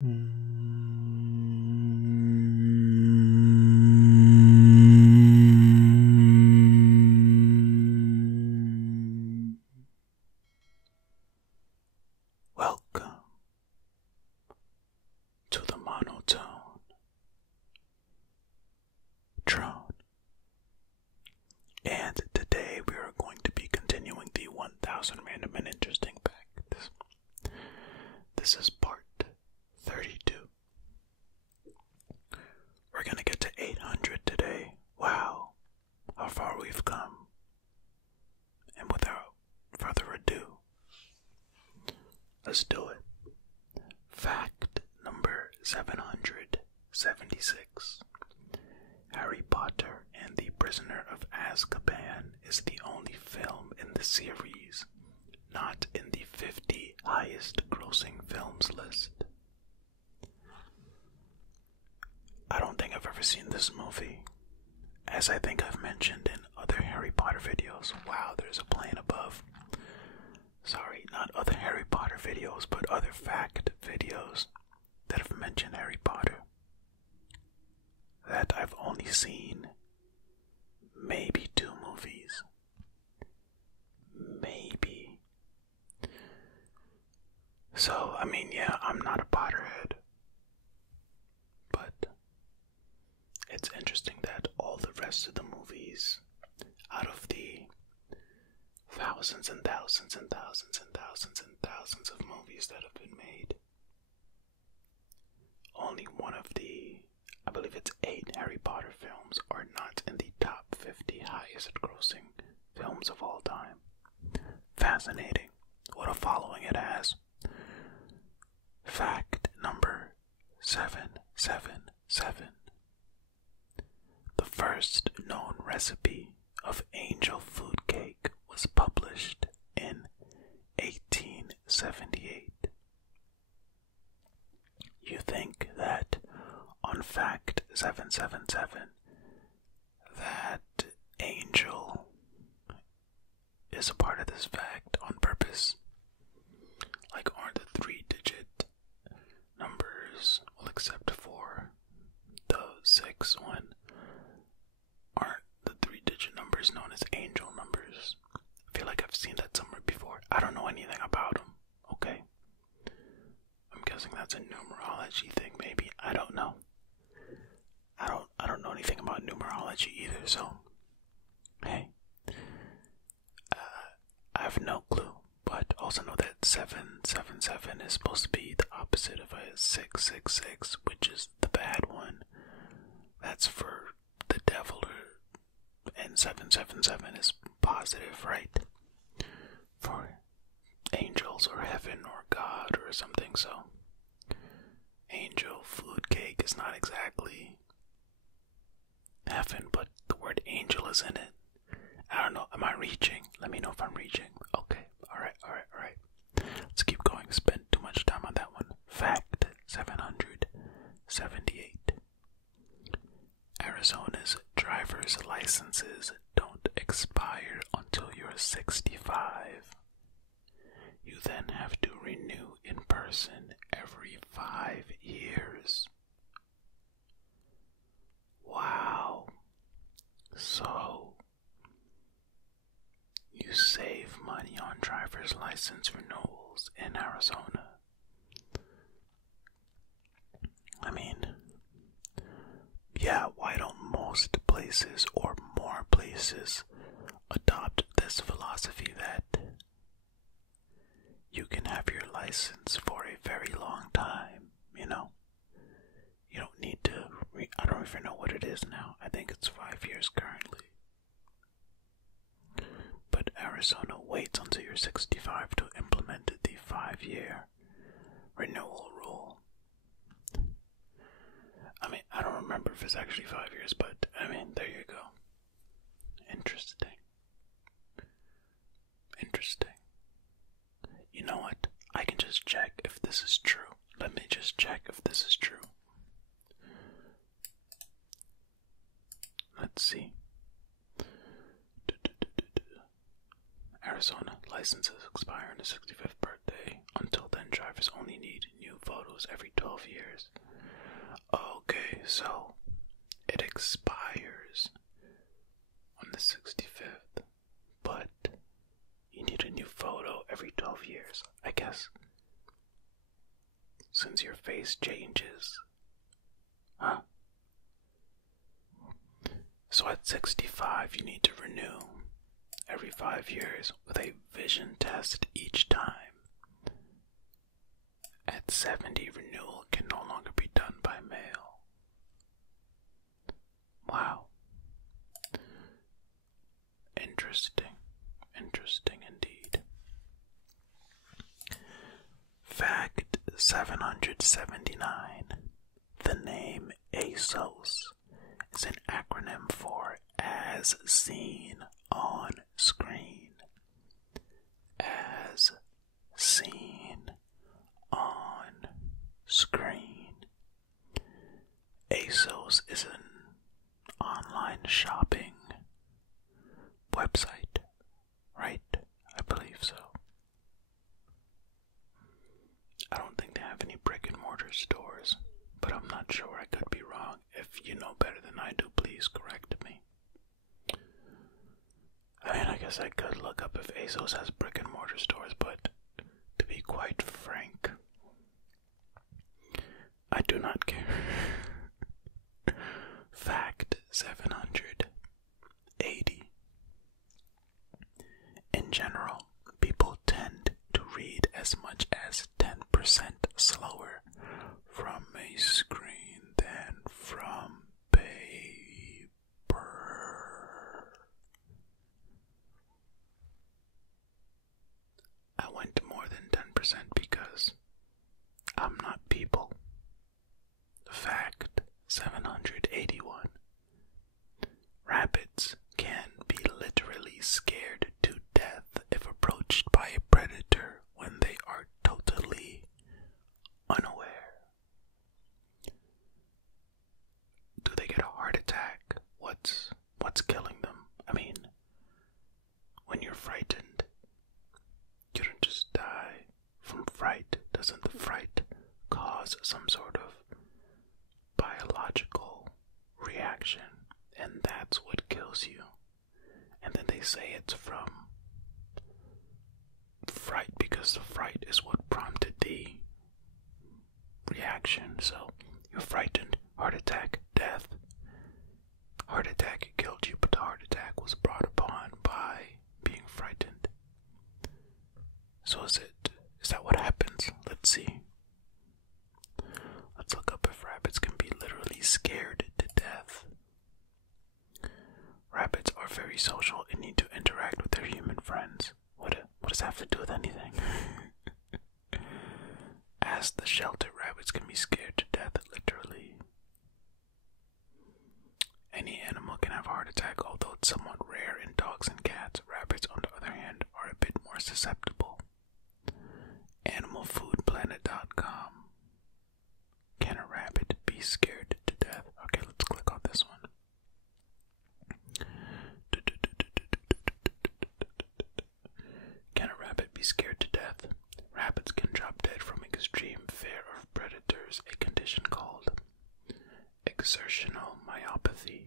Welcome to the monotone drone. And today we are going to be continuing the 1000 random and interesting facts. This is part 32. We're gonna get to 800 today. Wow, how far we've come. And without further ado, let's do it. Fact number 776. Harry Potter and the Prisoner of Azkaban is the only film in the series not in the 50 highest grossing films list. I don't think I've ever seen this movie. As I think I've mentioned in other Harry Potter videos. Wow, there's a plane above. Sorry, not other Harry Potter videos, but other fact videos that have mentioned Harry Potter. That I've only seen maybe 2 movies. Maybe. So, I mean, yeah, I'm not a Potterhead. But it's interesting that all the rest of the movies, out of the thousands and thousands and thousands and thousands and thousands of movies that have been made, only one of the, I believe it's 8 Harry Potter films, are not in the top 50 highest grossing films of all time. Fascinating. What a following it has. Fact number 777. The first known recipe of angel food cake was published in 1878. You think that on fact 777 that angel is a part of this fact on purpose? Like, aren't the 3-digit numbers, well, except for the 6 one, aren't the 3-digit numbers known as angel numbers? I feel like I've seen that somewhere before. I don't know anything about them, okay? I'm guessing that's a numerology thing, maybe. I don't know. I don't know anything about numerology either, so hey. I have no clue, but also know that 777 is supposed to be the opposite of a 666, which is the bad one. That's for the devil, and 777 is positive, right? For angels or heaven or God or something. So angel food cake is not exactly heaven, but the word angel is in it. I don't know, am I reaching? Let me know if I'm reaching. Okay, alright. Let's keep going. Spend too much time on that one. Fact 778. Arizona's driver's licenses don't expire until you're 65. You then have to renew in person every 5 years. Wow. So, you save money on driver's license renewals in Arizona. I mean, yeah, why don't most places or more places adopt this philosophy that you can have your license for a very long time, you know? You don't need to, I don't even know what it is now. I think it's 5 years currently. But Arizona waits until you're 65 to implement the 5-year renewal rule. I mean, I don't remember if it's actually 5 years, but I mean, there you go. Interesting. You know what? I can just check if this is true. Let me just check if this is true. Let's see. Arizona licenses expire on the 65th birthday. Until then, drivers only need new photos every 12 years. Okay, so it expires on the 65th, but you need a new photo every 12 years. I guess since your face changes. Huh? So at 65, you need to renew every 5 years with a vision test each time. At 70, renewal can no longer be done by mail. Wow. Interesting. Interesting indeed. Fact 779. The name ASOS is an acronym for As Seen on Screen. As Seen on Screen. ASOS is an online shopping website, right? I believe so. I don't think they have any brick and mortar stores, but I'm not sure. I could be wrong. If you know better than I do, please correct me. I mean, I guess I could look up if ASOS has brick and mortar stores, but to be quite frank, I do not care. Fact 780. In general, people tend to read as much as 10% slower from a screen than from paper. I went to more than 10% because I'm not people. Fact 781. Rabbits can be literally scared to death if approached by a predator when they are totally unaware. Do they get a heart attack? What's killing them? I mean, when you're frightened, you don't just die from fright. Doesn't the fright cause some sort of biological reaction? And that's what kills you. And then they say it's from fright because the fright is what prompted the reaction. So you're frightened, heart attack, death. Heart attack killed you, but the heart attack was brought upon by being frightened. So is that what happens? Let's see. Let's look up if rabbits can be literally scared to death. Rabbits are very social and need to interact with their human friends. What does that have to do with anything? As the shelter, rabbits can be scared to death, literally. Any animal can have a heart attack, although it's somewhat rare in dogs and cats. Rabbits, on the other hand, are a bit more susceptible. Animalfoodplanet.com. Can a rabbit be scared to death? Okay, let's click on this one. Can a rabbit be scared to death? Rabbits can drop dead from extreme fear of predators, a condition called exertional myopathy.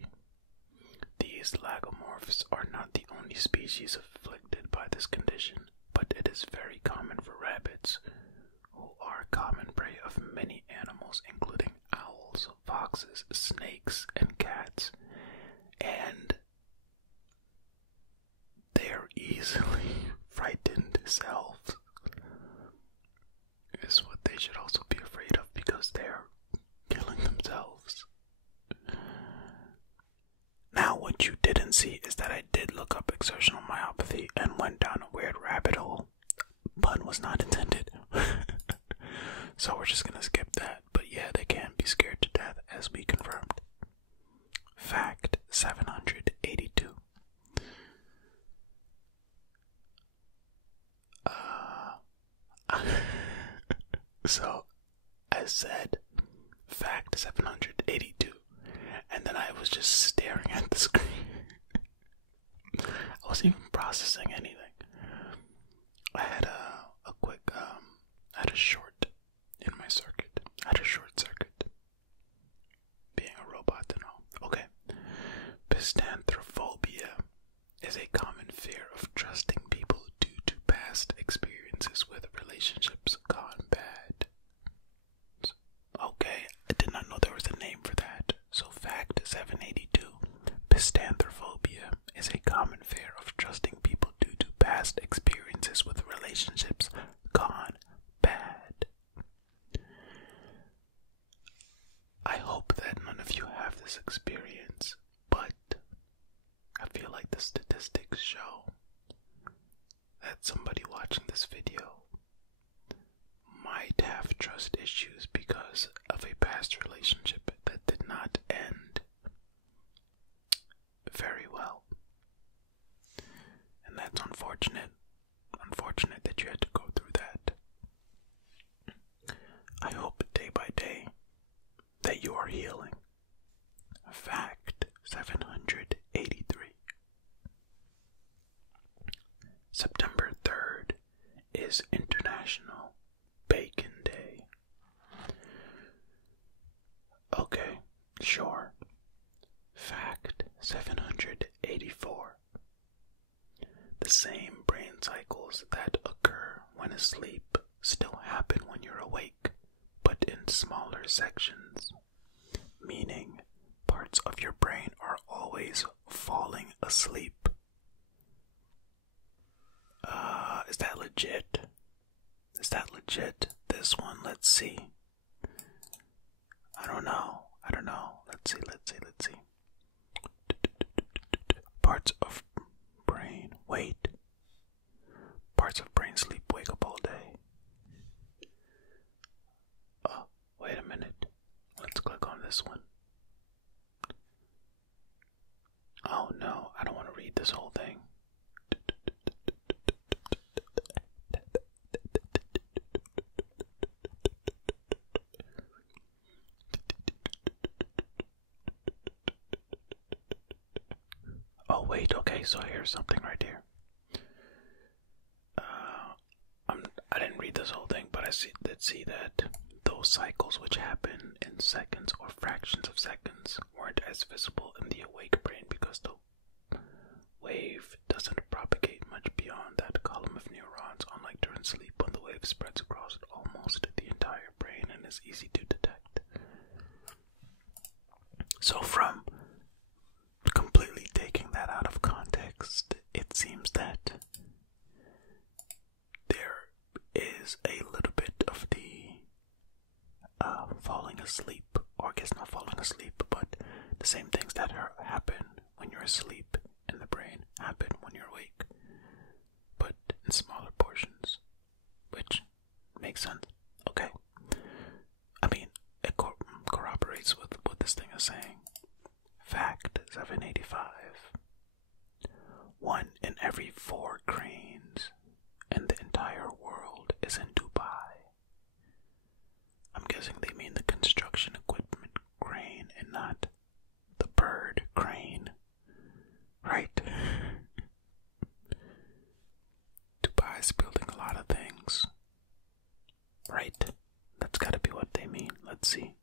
These lagomorphs are not the only species afflicted by this condition, but it is very common for rabbits, who are common prey of many animals, including owls, foxes, snakes, and cats, and their easily frightened selves is what they should also be afraid of, because they're killing themselves. Now, what you didn't see is that I did look up exertional myopathy and went down a weird rabbit hole. Pun was not intended. So we're just gonna skip that. But yeah, they can be scared to death, as we confirmed. Fact 782. So I said fact 782, and then I was just staring at the screen. I wasn't even processing anything. I had a quick, I had a short in my circuit. I had a short circuit. Being a robot and all. Okay. Pistanthrophobia is a common fear of trusting people due to past experiences with relationships gone bad. Okay, I did not know there was a name for that. So fact 782. Pistanthrophobia is a common fear of trusting people due to past experiences with relationships gone bad. I hope that none of you have this experience, but I feel like the statistics show that somebody watching this video might have trust issues because of a past relationship that did not end very well. And that's unfortunate. Unfortunate that you had to go through that. I hope day by day that you are healing. Fact 783. September 3rd is International Bacon Day. Okay, sure. Fact 784. The same brain cycles that occur when asleep still happen when you're awake, but in smaller sections, meaning parts of your brain are always falling asleep. Is that legit? Is that legit? This one, let's see. I don't know. Let's see. Parts of brain. Wait. Parts of brain sleep, wake up all day. Oh, wait a minute. Let's click on this one. Oh no, I don't want to read this whole thing. Oh wait, okay, so here's something right here. I didn't read this whole thing, but I did see that those cycles which happen in seconds or fractions of seconds weren't as visible in the awake brain because the wave doesn't propagate much beyond that column of neurons, unlike during sleep when the wave spreads across almost the entire brain and is easy to detect. So from completely taking that out of context, it seems that there is a little bit of the falling asleep, or I guess not falling asleep, but the same things that happen when you're asleep in the brain happen when you're awake, but in smaller portions, which makes sense. Okay, I mean, it corroborates with what this thing is saying. Fact 785. 1 in every 4 cranes in the entire world is in Dubai. I'm guessing they mean the construction equipment crane and not the bird crane. Right? Dubai's building a lot of things. Right? That's gotta be what they mean. Let's see.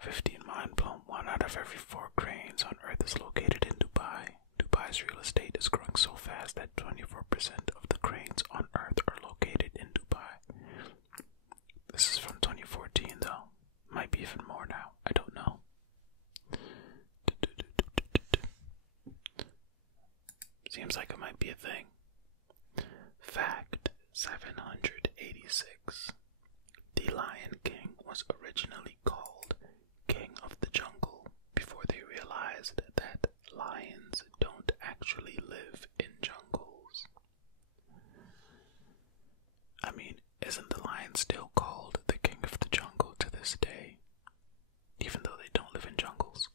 15 mind blown. 1 out of every 4 cranes on Earth is located in Dubai. Dubai's real estate is growing so fast that 24% of the cranes on Earth are located in Dubai. This is from 2014 though. Might be even more now. I don't know. Seems like it might be a thing. Fact 786. The Lion King was originally called King of the Jungle before they realized that lions don't actually live in jungles. I mean, isn't the lion still called the King of the Jungle to this day, even though they don't live in jungles?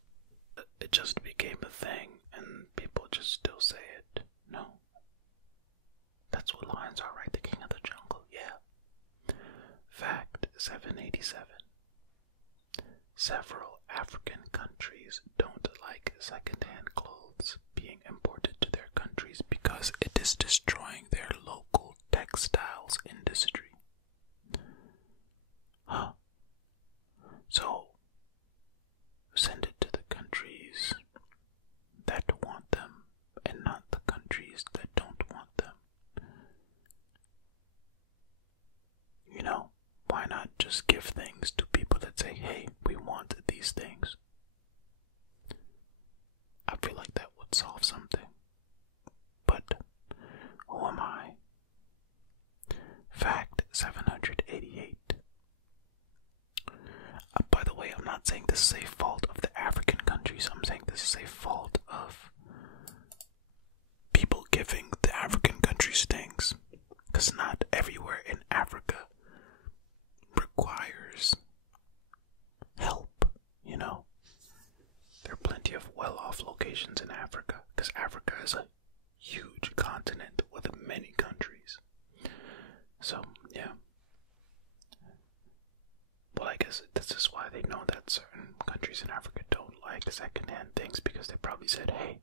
It just became a thing and people just still say it. No. That's what lions are, right? The King of the Jungle, yeah. Fact 787. Several African countries don't like secondhand clothes being imported to their countries because it is destroying their local textiles industry. Huh? So, send it to the countries that want them and not the countries that don't want them. You know, why not just give things to people that say, hey, we want these things? I feel like that would solve something. But who am I? Fact 788. By the way, I'm not saying this is a fault of the African countries. I'm saying this is a fault of people giving the African countries things. Because not everywhere in Africa requires help, you know. There are plenty of well-off locations in Africa, because Africa is a huge continent with many countries. So, yeah. Well, I guess this is why they know that certain countries in Africa don't like secondhand things, because they probably said, hey,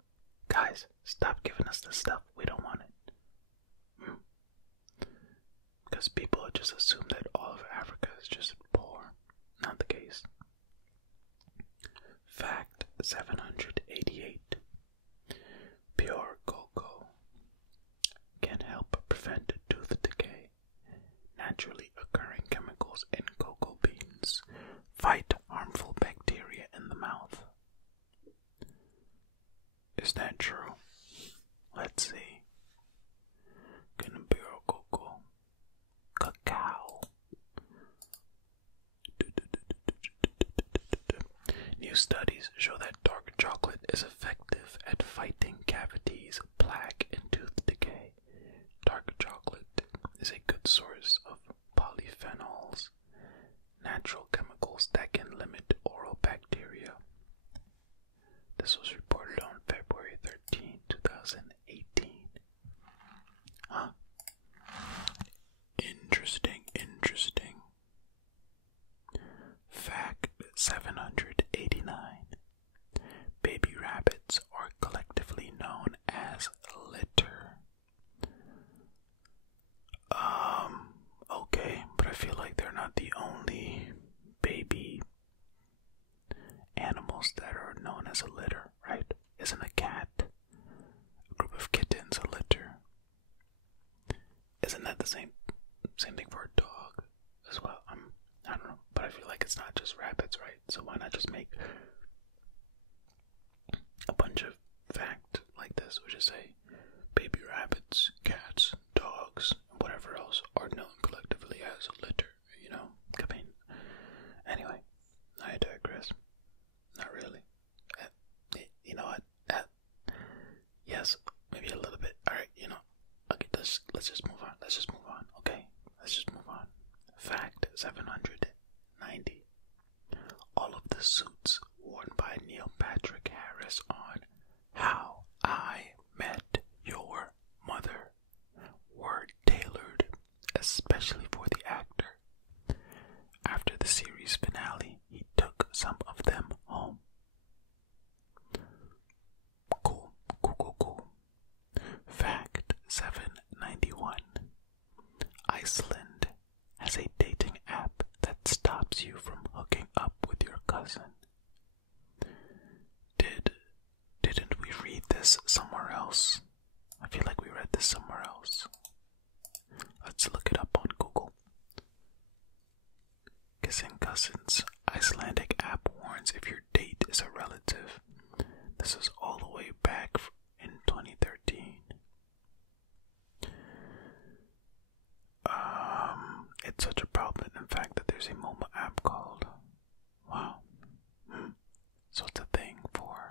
guys, stop giving us this stuff. We don't want it. Because people just assume that all of Africa is just poor. Not the case. Fact 788. Pure cocoa can help prevent tooth decay. Naturally occurring chemicals in cocoa beans fight harmful bacteria in the mouth. Is that true? Let's see. Pure cocoa. Cacao. New studies show that dark chocolate is effective at fighting cavities, plaque, and tooth decay. Dark chocolate is a good source of polyphenols, natural chemicals that can limit oral bacteria. This was reported on February 13, 2018. Huh? Interesting. Fact 789. Baby rabbits are collectively known as litter. Okay, but I feel like they're not the only baby animals that are known as a litter, right? Isn't a cat, a group of kittens, a litter? Isn't that the same thing for a dog as well? I don't know, but I feel like it's not just rabbits, right? So why not just make a bunch of fact like this, which is say baby rabbits, cats, dogs, and whatever else are known collectively as a litter, you know? I mean, anyway, I digress. Not really. You know what? Yes, maybe a little bit. Alright, you know. Okay, let's just move on. Okay? Let's just move on. Fact 790. All of the suits worn by Neil Patrick Harris on How I Met Your Mother were tailored especially for the actor. After the series finale, he took some of them home. Cool. Fact 791. Iceland has a dating app that stops you from hooking up with your cousin. Didn't we read this somewhere else? I feel like we read this somewhere else. Let's look it up on Google. Kissing Cousins. Icelandic app warns if your date is a relative. This is all the way back in 2013. It's such a problem, in fact, that there's a mobile app called. Wow. So it's a thing for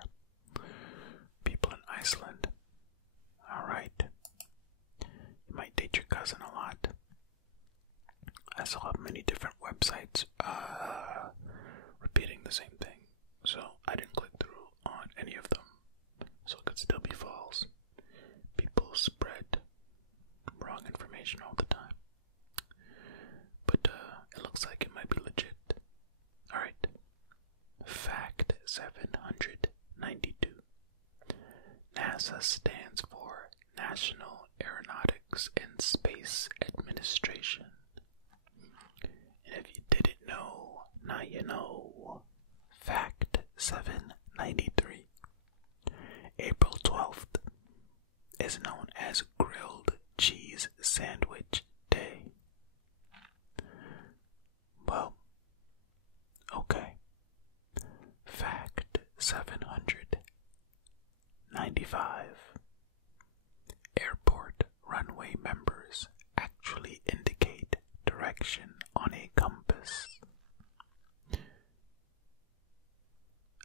people in Iceland. Alright. You might date your cousin a lot. I saw many different websites repeating the same thing, so I didn't click through on any of them. So it could still be false. People spread wrong information all the time. But it looks like it might be legit. Alright. Fact 792. NASA stands for National Aeronautics and Space Administration. And if you didn't know, now you know. Fact 793. April 12th is known as Grilled Cheese Sandwich Day. Well, okay. Fact 795. Airport runway members actually indicate direction on a compass.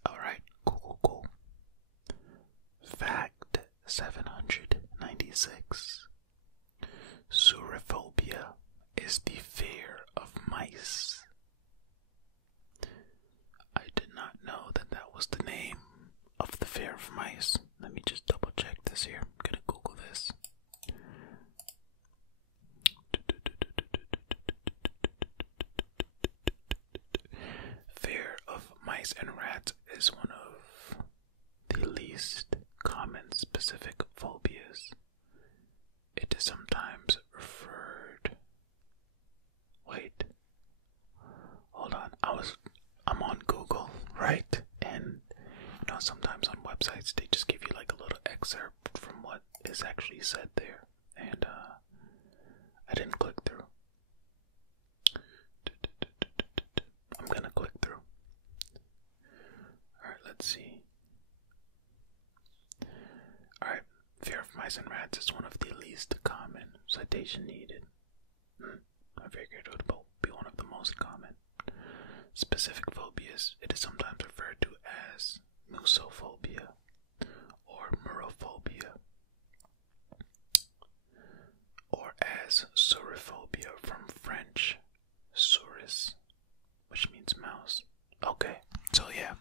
Alright, cool. Fact 796. Surophobia is the fear of mice. I did not know that was the name of the fear of mice. Let me just double check this here. I'm gonna Google this. Fear of mice and rats is one of the least common specific phobias. It is sometimes referred. Wait. Hold on. I'm on Google, right? And sometimes on websites they just give you like a little excerpt from what is actually said there. And I didn't click through. I'm gonna click through. Alright, let's see. Alright, fear of mice and rats is one of the least common. Citation needed. I figured it would be one of the most common. Specific phobias, it is sometimes referred to as musophobia or murophobia, or as surophobia from French souris, which means mouse. Okay, so yeah,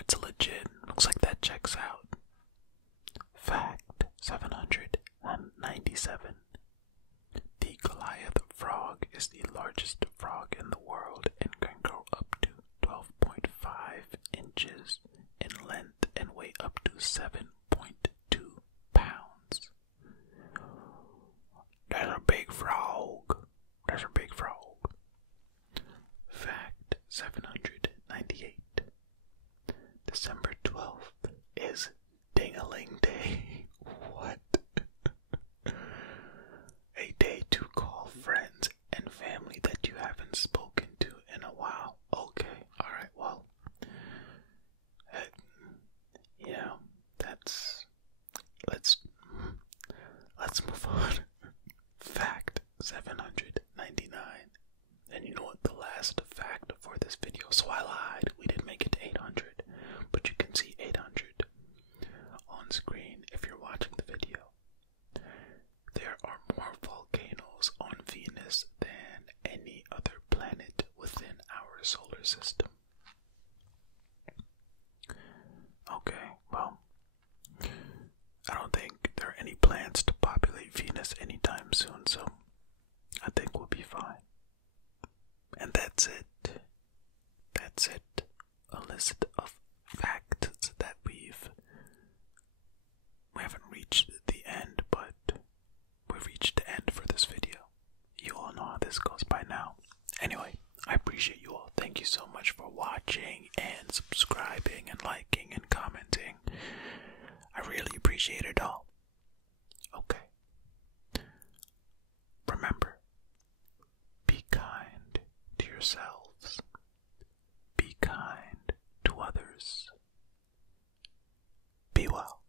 it's legit. Looks like that checks out. Fact 797. The Goliath frog is the largest frog in the world and can grow up to 12.5 inches in length and weigh up to 7.2 pounds. That's a big frog. That's a big frog. Fact 798. December 12th is Ding-A-Ling Day. What? A day to call friends and family that you haven't spoken to in a while. Okay, alright, well, let's move on. Fact 799. And you know what, the last fact for this video, so I lied, we didn't make it to 800, but you can see 800 on screen if you're watching the video. There are more volcanoes on Venus than any other planet within our solar system. Okay, well, I don't think there are any plans to populate Venus anytime soon, so I think we'll be fine. And that's it. That's it. A list of facts that we haven't reached the end, but we've reached the end for this video. You all know how this goes by now. Anyway, I appreciate you all. Thank you so much for watching and subscribing and liking and commenting. I really appreciate it all. Okay. Remember, be kind to yourselves. Be kind to others. Be well.